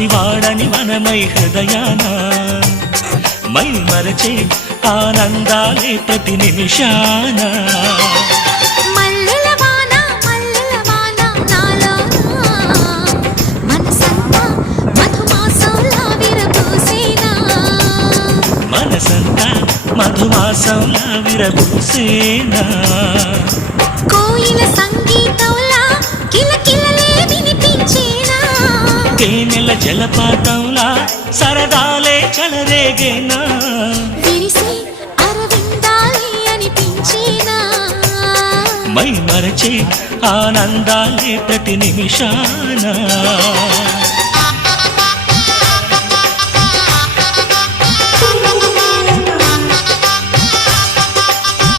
పసివాడని మనమై హృదయాన మై మరచే ఆనందాలే ప్రతి నిమిషాన మనసంతా మధుమాసంలా విరబూసేనా కోయిల సంగీతంలా కిలకిలలే వినిపించేనా తేనెల జలపాతంలా సరదాలే చలరేగేనా విరిసి అరవిందాలే అనిపించేనా మై మరచే ఆనందాలే ప్రతి నిమిషాన